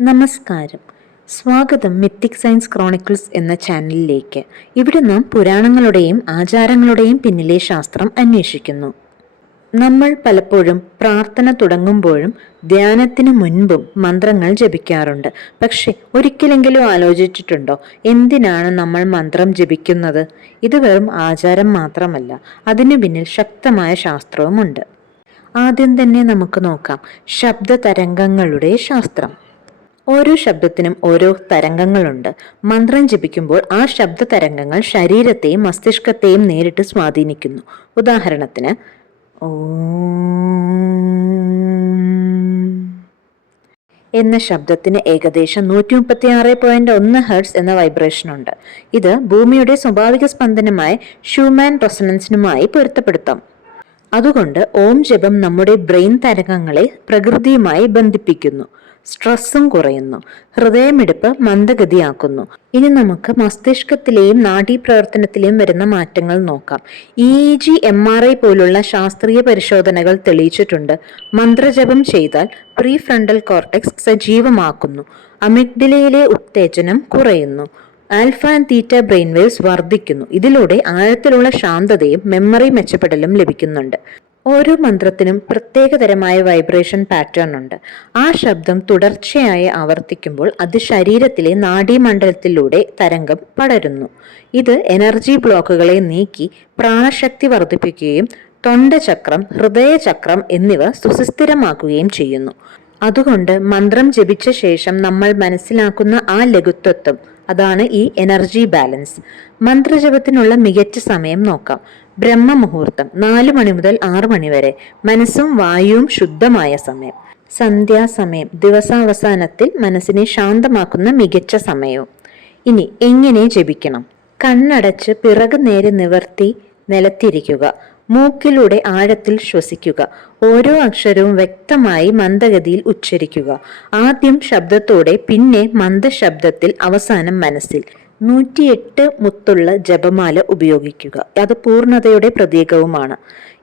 നമസ്കാരം. സ്വാഗതം mythic science chronicles എന്ന ചാനലിലേക്ക്. ഇവിടെ നാം പുരാണങ്ങളുടെയും ആചാരങ്ങളുടെയും പിന്നിലെ ശാസ്ത്രം അന്വേഷിക്കുന്നു. നമ്മൾ പലപ്പോഴും പ്രാർത്ഥന തുടങ്ങുമ്പോഴും ധ്യാനത്തിന് മുൻപും മന്ത്രങ്ങൾ ജപിക്കാറുണ്ട്. പക്ഷെ ഒരിക്കലെങ്കിലും ആലോചിച്ചിട്ടുണ്ടോ? എന്തിനാണ് നമ്മൾ മന്ത്രം ജപിക്കുന്നത്? ഇത് വെറും ആചാരം മാത്രമല്ല അതിനു പിന്നിൽ ശക്തമായ ശാസ്ത്രവുമുണ്ട്. ആദ്യം തന്നെ നമുക്ക് നോക്കാം. ശബ്ദ തരംഗങ്ങളുടെ ശാസ്ത്രം. ഓരോ ശബ്ദത്തിനും ഓരോ തരംഗങ്ങളുണ്ട്. മന്ത്രം ജപിക്കുമ്പോൾ ആ ശബ്ദ തരംഗങ്ങൾ ശരീരത്തെയും മസ്തിഷ്കത്തെയും നേരിട്ട് സ്വാധീനിക്കുന്നു. ഉദാഹരണത്തിന് എന്ന ശബ്ദത്തിന് ഏകദേശം നൂറ്റി മുപ്പത്തി ആറ് പോയിന്റ് ഒന്ന് ഹെർട്സ് എന്ന വൈബ്രേഷൻ ഉണ്ട്. ഇത് ഭൂമിയുടെ സ്വാഭാവിക സ്പന്ദനമായ ഷൂമാൻ റെസണൻസിനുമായി പൊരുത്തപ്പെടുത്താം. അതുകൊണ്ട് ഓം ജപം നമ്മുടെ ബ്രെയിൻ തരംഗങ്ങളെ പ്രകൃതിയുമായി ബന്ധിപ്പിക്കുന്നു. സ്ട്രെസ്സും കുറയുന്നു. ഹൃദയമിടിപ്പ് മന്ദഗതിയാക്കുന്നു. ഇനി നമുക്ക് മസ്തിഷ്കത്തിലെയും നാഡീപ്രവർത്തനത്തിലെയും വരുന്ന മാറ്റങ്ങൾ നോക്കാം. E G M R I പോലുള്ള ശാസ്ത്രീയ പരിശോധനകൾ തെളിയിച്ചിട്ടുണ്ട്. മന്ത്രജപം ചെയ്താൽ പ്രീ ഫ്രണ്ടൽ കോർട്ടെക്സ് സജീവമാക്കുന്നു. അമിഗ്ഡലയിലെ ഉത്തേജനം കുറയുന്നു. Alpha and theta brain waves വർദ്ധിക്കുന്നു. ഇതിലൂടെ ആഴത്തിലുള്ള ശാന്തതയും മെമ്മറി മെച്ചപ്പെടലും ലഭിക്കുന്നുണ്ട്. ഓരോ മന്ത്രത്തിനും പ്രത്യേകതരമായ വൈബ്രേഷൻ പാറ്റേൺ ഉണ്ട്. ആ ശബ്ദം തുടർച്ചയായി ആവർത്തിക്കുമ്പോൾ അത് ശരീരത്തിലെ നാഡീമണ്ഡലത്തിലൂടെ തരംഗം പടരുന്നു. ഇത് എനർജി ബ്ലോക്കുകളെ നീക്കി പ്രാണശക്തി വർദ്ധിപ്പിക്കുകയും തൊണ്ടചക്രം ഹൃദയചക്രം എന്നിവ സുസ്ഥിരമാക്കുകയും ചെയ്യുന്നു. അതുകൊണ്ട് മന്ത്രം ജപിച്ച ശേഷം നമ്മൾ മനസ്സിലാക്കുന്ന ആ ലഘുത്വത്വം അതാണ് ഈ എനർജി ബാലൻസ് മന്ത്രജപത്തിനുള്ള മികച്ച സമയം നോക്കാം. ബ്രഹ്മ മുഹൂർത്തം നാലു മണി മുതൽ ആറു മണി വരെ. മനസ്സും വായുവും ശുദ്ധമായ സമയം. സന്ധ്യാസമയം ദിവസാവസാനത്തിൽ മനസ്സിനെ ശാന്തമാക്കുന്ന മികച്ച സമയവും. ഇനി എങ്ങനെ ജപിക്കണം? കണ്ണടച്ച് പിറകു നേരെ നിവർത്തി നിലത്തിരിക്കുക. മൂക്കിലൂടെ ആഴത്തിൽ ശ്വസിക്കുക. ഓരോ അക്ഷരവും വ്യക്തമായി മന്ദഗതിയിൽ ഉച്ചരിക്കുക. ആദ്യം ശബ്ദത്തോടെ പിന്നെ മന്ദശബ്ദത്തിൽ അവസാനം മനസ്സിൽ. നൂറ്റിയെട്ട് മുത്തുള്ള ജപമാല ഉപയോഗിക്കുക. അത് പൂർണതയുടെ പ്രതീകവുമാണ്.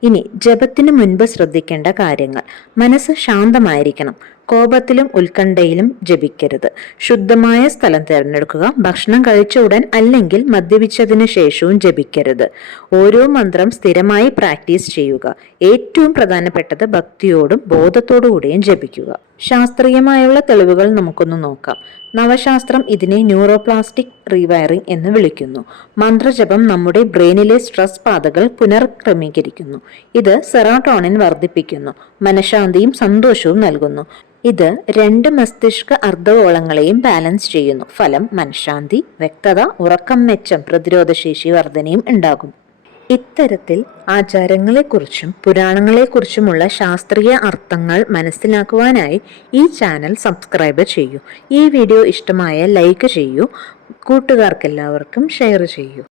ഇനി ജപത്തിന് മുൻപ് ശ്രദ്ധിക്കേണ്ട കാര്യങ്ങൾ. മനസ്സ് ശാന്തമായിരിക്കണം. കോപത്തിലും ഉത്കണ്ഠയിലും ജപിക്കരുത്. ശുദ്ധമായ സ്ഥലം തിരഞ്ഞെടുക്കുക ഭക്ഷണം കഴിച്ച ഉടൻ അല്ലെങ്കിൽ മദ്യപിച്ചതിന് ശേഷവും ജപിക്കരുത്. ഓരോ മന്ത്രം സ്ഥിരമായി പ്രാക്ടീസ് ചെയ്യുക. ഏറ്റവും പ്രധാനപ്പെട്ടത് ഭക്തിയോടും ബോധത്തോടുകൂടിയും ജപിക്കുക. ശാസ്ത്രീയമായുള്ള തെളിവുകൾ നമുക്കൊന്ന് നോക്കാം. നവശാസ്ത്രം ഇതിനെ ന്യൂറോപ്ലാസ്റ്റിക് റീവയറിംഗ് എന്ന് വിളിക്കുന്നു. മന്ത്രജപം നമ്മുടെ ബ്രെയിനിലെ സ്ട്രെസ് പാതകൾ പുനർക്രമീകരിക്കുന്നു. ഇത് സെറാട്ടോണിൻ വർദ്ധിപ്പിക്കുന്നു. മനഃശാന്തിയും സന്തോഷവും നൽകുന്നു. ഇത് രണ്ട് മസ്തിഷ്ക അർദ്ധഗോളങ്ങളെയും ബാലൻസ് ചെയ്യുന്നു. ഫലം മനഃശാന്തി വ്യക്തത ഉറക്കം മെച്ചം പ്രതിരോധശേഷി വർധനയും ഉണ്ടാകും. ഇത്തരത്തിൽ ആചാരങ്ങളെക്കുറിച്ചും പുരാണങ്ങളെക്കുറിച്ചുമുള്ള ശാസ്ത്രീയ അർത്ഥങ്ങൾ മനസ്സിലാക്കുവാനായി ഈ ചാനൽ സബ്സ്ക്രൈബ് ചെയ്യൂ. ഈ വീഡിയോ ഇഷ്ടമായ ലൈക്ക് ചെയ്യൂ. കൂട്ടുകാർക്കെല്ലാവർക്കും ഷെയർ ചെയ്യൂ.